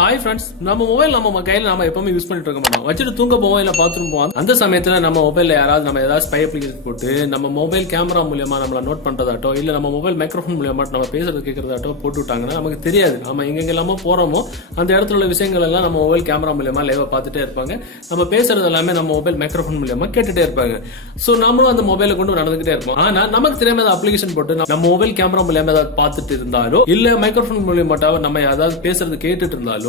Hi friends, நம்ம mobile நம்ம கையில நாம எப்பவுமே யூஸ் பண்ணிட்டு இருக்க மாட்டோம். வச்சிட்டு தூங்க போவோம் இல்ல பாத்ரூம் போவோம். அந்த சமயத்துல நம்ம மொபைல்ல யாராவது நம்ம ஏதாவது ஸ்பை அப்ளிகேஷன் போட்டு நம்ம மொபைல் கேமரா மூலமா நம்மள நோட் பண்றதாட்டோ இல்ல நம்ம மொபைல் மைக்ரோஃபோன் மூலமா நம்ம பேசுறது கேக்குறதாட்டோ போட்டு விட்டாங்கன்னா நமக்கு தெரியாது. நம்ம எங்க எல்லாமோ போறோமோ அந்த இடத்துல உள்ள விஷயங்கள் எல்லாம் நம்ம மொபைல் கேமரா மூலமா லைவா பார்த்துட்டே இருப்பாங்க. நம்ம பேசுறது எல்லாமே நம்ம மொபைல் மைக்ரோஃபோன் மூலமா கேட்டுட்டே இருப்பாங்க. சோ நாமளும் அந்த மொபைலை கொண்டு நடந்துகிட்டே இருப்போம். ஆனா நமக்கு தெரியாம அப்ளிகேஷன் போட்டு நம்ம மொபைல் கேமரா மூலமா ஏதாவது பார்த்துட்டு இருந்தாலோ இல்ல மைக்ரோஃபோன் மூலமா நம்ம ஏதாவது பேசுறது கேட்டுட்டு இருந்தாலோ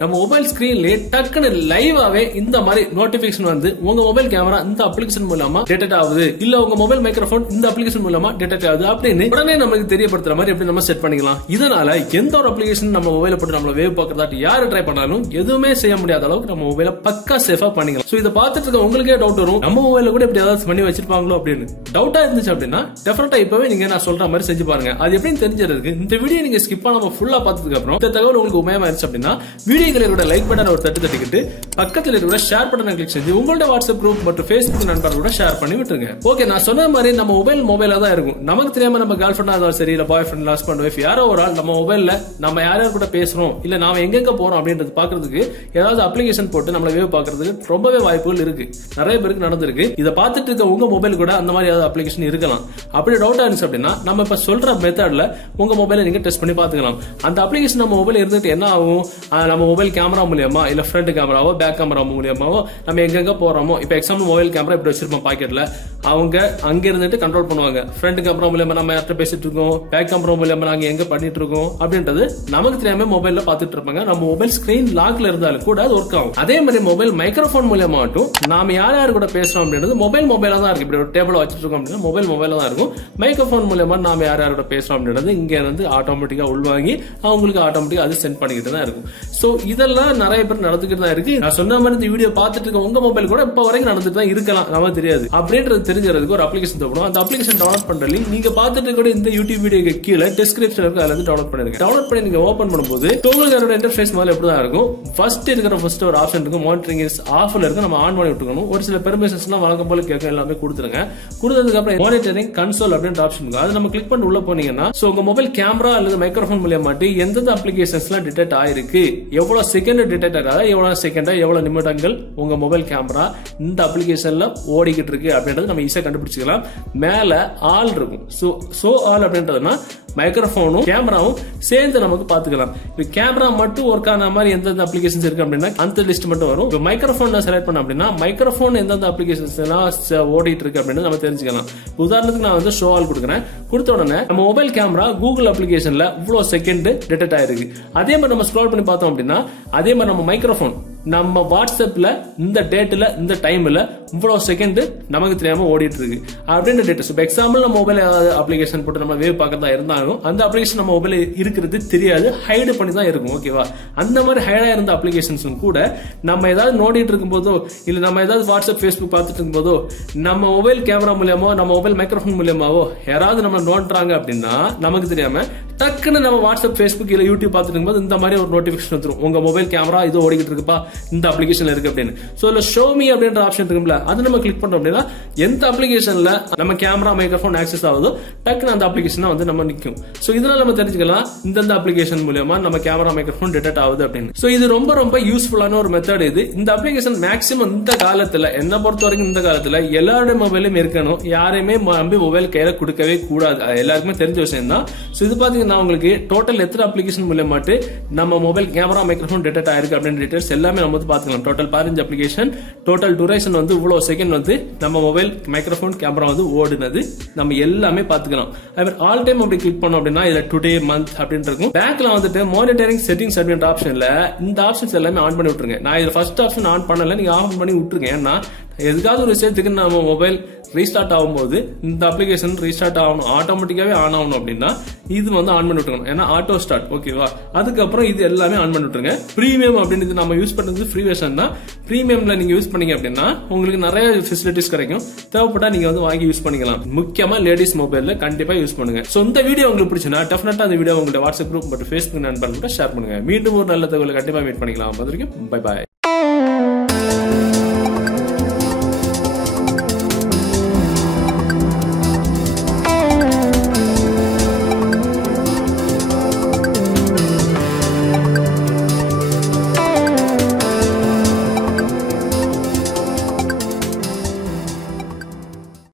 நம்ம மொபைல் ஸ்கிரீன்ல டக்குன்னு லைவாவே இந்த மாதிரி நோட்டிபிகேஷன் வந்து உங்க மொபைல் கேமரா இந்த அப்ளிகேஷன் மூலமா டிடெக்ட் ஆகுது இல்ல உங்க மொபைல் மைக்ரோஃபோன் இந்த அப்ளிகேஷன் மூலமா டிடெக்ட் ஆகுது அப்படின்னு உடனே நமக்கு தெரியப்படுத்துற மாதிரி எப்படி நம்ம செட் பண்ணிக்கலாம். இதனால எந்த ஒரு அப்ளிகேஷன் நம்ம மொபைல போட்டு நம்மள வேவ் பாக்குறதாட்டி யாரு ட்ரை பண்ணாலும் எதுவுமே செய்ய முடியாத அளவுக்கு நம்ம மொபைல பக்கா சேஃபா பண்ணிக்கலாம். சோ இத பார்த்துட்டு இருக்க உங்களுக்கே டவுட் வரும், நம்ம மொபைல கூட இப்படி ஏதாவது பண்ணி வச்சிருப்பாங்களோ அப்படின்னு. டவுட்டா இருந்துச்சு அப்படின்னா டெஃபினட்டா இப்பவே நீங்க நான் சொல்ற மாதிரி செஞ்சு பாருங்க. அது எப்படின்னு தெரிஞ்சதுக்கு இந்த வீடியோ நீங்க ஸ்கிப் பண்ணாம ஃபுல்லா பார்த்ததுக்கு அப்புறம் இந்த தகவல் உங்களுக்கு உபயோகமா இருந்துச்சு அப்படின்னா வீடியோக்களோட லைக் பட்டன் ஒரு தட்டிக்கிட்டு பக்கத்துல இருக்கிற ஷேர் பட்டனை கிளிக் செஞ்சு உங்களோட வாட்ஸ்அப் குரூப் மற்றும் Facebook நண்பர்களோட ஷேர் பண்ணி விட்டுருங்க. ஓகே, நான் சொன்ன மாதிரி நம்ம மொபைலா தான் இருக்கும். நமக்கு தெரியாம நம்ம கேர்ள் ஃபிரெண்டா இருந்தாலும் சரி இல்ல பாய் ஃபிரெண்ட் ஹஸ்பண்ட் ஒய்ஃப் யாரோ ஒரு ஆள் நம்ம மொபைல்ல நம்ம யார் கூட பேசுறோம் இல்ல நாம எங்க போறோம் அப்படின்றது பாக்குறதுக்கு ஏதாவது அப்ளிகேஷன் போட்டு நம்மள வேவ் பாக்குறதுக்கு ரொம்பவே வாய்ப்புகள் இருக்கு. நிறைய பேருக்கு நடந்திருக்கு. இதை பார்த்துட்டு இருக்க உங்க மொபைல் கூட அந்த மாதிரி ஏதாவது அப்ளிகேஷன் இருக்கலாம். அப்படி டவுட்டா இருந்துச்சு அப்படின்னா நம்ம இப்ப சொல்ற மெத்தட்ல உங்க மொபைலை நீங்க டெஸ்ட் பண்ணி பாத்துக்கலாம். அந்த அப்ளிகேஷன் நம்ம மொபைல் இருந்துட்டு என்ன ஆகும், நம்ம மொபைல் கேமரா மூலியமா இல்ல ஃப்ரண்ட் கேமராவோ பேக் கேமரா மூலியமாவோ நம்ம எங்க போறோமோ இப்ப எக்ஸாம்பிள் மொபைல் கேமரா இப்படி வச்சிருப்போம் பாக்கெட்ல, அவங்க அங்க இருந்துட்டு கண்ட்ரோல் பண்ணுவாங்க. ஃப்ரண்ட் கேமரா மூலியமா நம்ம யார்கிட்ட பேசிட்டு இருக்கோம், பேக் கேமரா மூலியமா நாங்க எங்க பண்ணிட்டு இருக்கோம் அப்படின்றது நமக்கு தெரியாம மொபைல்ல பாத்துட்டு இருப்பாங்க. நம்ம மொபைல் ஸ்கிரீன் லாக்ல இருந்தாலும் கூட அது ஒர்க் ஆகும். அதே மாதிரி மொபைல் மைக்ரோஃபோன் மூலியமா மட்டும் நாம யார் கூட பேசுறோம் அப்படின்றது மொபைலா தான் இருக்கு. இப்படி ஒரு டேபிள் வச்சிட்டு இருக்கோம் அப்படின்னா மொபைலா தான் இருக்கும். மைக்ரோஃபோன் மூலியமா நாம யார் கூட பேசுறோம் அப்படின்றது இங்க இருந்து ஆட்டோமேட்டிக்கா உள்வாங்கி அவங்களுக்கு ஆட்டோமேட்டிக்கா அது சென்ட் பண்ணிக்கிட்டு தான் இருக்கும். சோ இதெல்லாம் நிறைய பேர் நடந்துகிட்டு தான் இருக்கு. நான் சொன்ன மாதிரி இந்த வீடியோ பார்த்துட்டு இருக்க உங்க மொபைல் கூட இப்ப வரைக்கும் நடந்துட்டு தான் இருக்கலாம், நமக்கு தெரியாது. அப்படின்றது தெரிஞ்சதுக்கு ஒரு அப்ளிகேஷன் தேவைப்படும். அந்த அப்ளிகேஷன் டவுன்லோட் பண்ற லிங்க் நீங்க பார்த்துட்டு கூட இந்த யூடியூப் வீடியோக்கு கீழே டிஸ்கிரிப்ஷன் இருக்கு, அதுல இருந்து டவுன்லோட் பண்ணிருங்க. டவுன்லோட் பண்ணி நீங்க ஓபன் பண்ணும்போது உங்களுக்கு அதோட இன்டர்ஃபேஸ் முதல்ல எப்படி தான் இருக்கும். ஃபர்ஸ்ட் ஒரு ஆப்ஷன் இருக்கும், மானிட்டரிங் இஸ் ஆஃப்ல இருக்கு, நம்ம ஆன் பண்ணி விட்டுக்கணும். ஒரு சில பெர்மிஷன்ஸ் எல்லாம் வழக்கம் போல கேட்க எல்லாமே கொடுத்துருங்க. கொடுத்ததுக்கு அப்புறம் மானிட்டரிங் கன்சோல் அப்படின்ற ஆப்ஷன் இருக்கு, அது நம்ம கிளிக் பண்ணி உள்ள போனீங்கன்னா உங்க மொபைல் கேமரா அல்லது மைக்ரோஃபோன் மூலமா எந்தெந்த அப்ளிகேஷன்ஸ் எல்லாம் டிடெக்ட் ஆயிருக்கு, எவ்வளவு செகண்ட் டிடெக்ட் ஆகாத, எவ்வளவு செகண்ட் எவ்வளவு நிமிடங்கள் உங்க மொபைல் கேமரா இந்த அப்ளிகேஷன்ல ஓடிக்கிட்டு இருக்கு அப்படின்றது நம்ம ஈஸியா கண்டுபிடிச்சிக்கலாம். மேல ஆல் இருக்கும். சோ ஆல் அப்படின்றதுனா மைக்ரோஃபோனும் கேமராவும் சேர்ந்து நமக்கு பாத்துக்கலாம். இப்ப கேமரா மட்டும் ஒர்க் ஆன மாதிரி எந்தெந்த அப்ளிகேஷன்ஸ் இருக்கு அப்படின்னா அந்த லிஸ்ட் மட்டும் வரும். இப்ப மைக்ரோஃபோன் செலக்ட் பண்ண அப்படின்னா மைக்ரோஃபோன் எந்தெந்த அப்ளிகேஷன்ஸ் எல்லாம் ஓடிட்டு இருக்கு அப்படின்னு நம்ம தெரிஞ்சுக்கலாம். உதாரணத்துக்கு நான் வந்து ஷோ ஆல் கொடுக்குறேன். கொடுத்த உடனே நம்ம மொபைல் கேமரா கூகுள் அப்ளிகேஷன்ல இவ்வளவு செகண்ட் டிடெக்ட் ஆயிருக்கு. அதே மாதிரி நம்ம ஸ்க்ரோல் பண்ணி பார்த்தோம் அப்படின்னா அதே மாதிரி நம்ம மைக்ரோஃபோன் நம்ம வாட்ஸ்அப்ல இந்த டேட்ல இந்த டைம்ல இவ்வளவு செகண்ட் நமக்கு தெரியாம ஓடிட்டு இருக்கு அப்படின்ற டேட்டஸ். இப்ப எக்ஸாம்பிள் நம்ம மொபைல் ஏதாவது அப்ளிகேஷன் போட்டு நம்ம வேவ் பார்க்கறதா இருந்தாலும் அந்த அப்ளிகேஷன் நம்ம மொபைல் இருக்கிறது தெரியாது, ஹைடு பண்ணி தான் இருக்கும். ஓகேவா? அந்த மாதிரி ஹைடா இருந்த அப்ளிகேஷன்ஸும் கூட நம்ம ஏதாவது நோடிட்டு இருக்கும் போதோ இல்ல நம்ம ஏதாவது வாட்ஸ்அப் Facebook பார்த்துட்டு இருக்கும் போதோ நம்ம மொபைல் கேமரா மூலியமோ நம்ம மொபைல் மைக்ரோஃபோன் மூலியமாவோ யாராவது நம்ம நோண்டுறாங்க அப்படின்னா நமக்கு தெரியாம டக்குன்னு நம்ம வாட்ஸ்அப் Facebook இல்ல யூடியூப் பார்த்துட்டு இருக்கும்போது இந்த மாதிரி ஒரு நோட்டிபிகேஷன் வந்துரும், உங்க மொபைல் கேமரா இது ஓடிக்கிட்டு இருக்குப்பா இந்த அப்ளிகேஷன்ல இருக்கு அப்படின்னு. சோ இல்ல ஷோ மீ அப்படின்ற ஆப்ஷன் இருக்கும்ல, அது நம்ம கிளிக் பண்ணோம் அப்படின்னா எந்த அப்ளிகேஷன்ல நம்ம கேமரா மைக்ரோஃபோன் ஆக்சஸ் ஆகுதோ டக்குன்னு அந்த அப்ளிகேஷன் வந்து நம்ம நிக்கும். சோ இதனால நம்ம தெரிஞ்சுக்கலாம் இந்த அப்ளிகேஷன் மூலமா நம்ம கேமரா மைக்ரோஃபோன் டிடெக்ட் ஆகுது அப்படின்னு. சோ இது ரொம்ப யூஸ்ஃபுல்லான ஒரு மெத்தட். இது இந்த அப்ளிகேஷன் மேக்ஸிமம் இந்த காலத்துல என்ன பொறுத்த வரைக்கும் இந்த காலத்துல எல்லாருடைய மொபைலும் இருக்கணும். யாரையுமே நம்பி மொபைல் கையில கொடுக்கவே கூடாது, எல்லாருக்குமே தெரிஞ்ச விஷயம் தான். சோ இது பாத்தீங்கன்னா உங்களுக்கு டோட்டல் எத்தனை அப்ளிகேஷன் மூலமாட்டு நம்ம மொபைல் கேமரா மைக்ரோஃபோன் டிடெக்ட் ஆயிருக்கு அப்படின்னு டீடைல்ஸ் எல்லாமே நம்ம பாத்துக்கலாம். டோட்டல் 15 அப்ளிகேஷன், டோட்டல் டியூரேஷன் வந்து இவ்வளவு செகண்ட் வந்து நம்ம மொபைல் மைக்ரோஃபோன் கேமரா வந்து ஓடுனது நம்ம எல்லாமே பாத்துக்கலாம். ஆல் டைம் அப்படி கிளிக் பண்ணோம் அப்படின்னா இதுல டுடே மந்த் அப்படின்னு இருக்கும். பேக்ல வந்துட்டு மானிட்டரிங் செட்டிங்ஸ் அப்படின்ற ஆப்ஷன்ல இந்த ஆப்ஷன்ஸ் எல்லாமே ஆன் பண்ணி விட்டுருங்க. நான் இது ஃபர்ஸ்ட் ஆப்ஷன் ஆன் பண்ணல, நீங்க ஆன் பண்ணி விட்டுருங்க. ஏன்னா எதுக்காவது ஒரு விஷயத்துக்கு நம்ம மொபைல் ரீஸ்டார்ட் ஆகும்போது இந்த அப்ளிகேஷன் ரீஸ்டார்ட் ஆகணும், ஆட்டோமேட்டிக்காவே ஆன் ஆகணும் அப்படின்னா இது வந்து ஆன் பண்ணி விட்டுருக்கணும். ஏன்னா ஆட்டோ ஸ்டார்ட். ஓகேவா? அதுக்கப்புறம் இது எல்லாமே ஆன் பண்ணி விட்டுருங்க. பிரீமியம் அப்படின்னு நம்ம யூஸ் பண்றது ஃப்ரீ வெர்ஷன் தான். பிரீமியம்ல நீங்க யூஸ் பண்ணீங்க அப்படின்னா உங்களுக்கு நிறைய ஃபெசிலிட்டிஸ் கிடைக்கும். தேவைப்பட்டா நீங்க வந்து வாங்கி யூஸ் பண்ணிக்கலாம். முக்கியமா லேடிஸ் மொபைல்ல கண்டிப்பா யூஸ் பண்ணுங்க. சோ இந்த வீடியோ உங்களுக்கு பிடிச்சுன்னா டெஃபினட்டா அந்த வீடியோ உங்களுடைய வாட்ஸ்அப் குரூப் மற்றும் Facebook நண்பர்களோட ஷேர் பண்ணுங்க. மீண்டும் ஒரு நல்ல தகவலை கண்டிப்பா மீட் பண்ணிக்கலாம். Bye bye.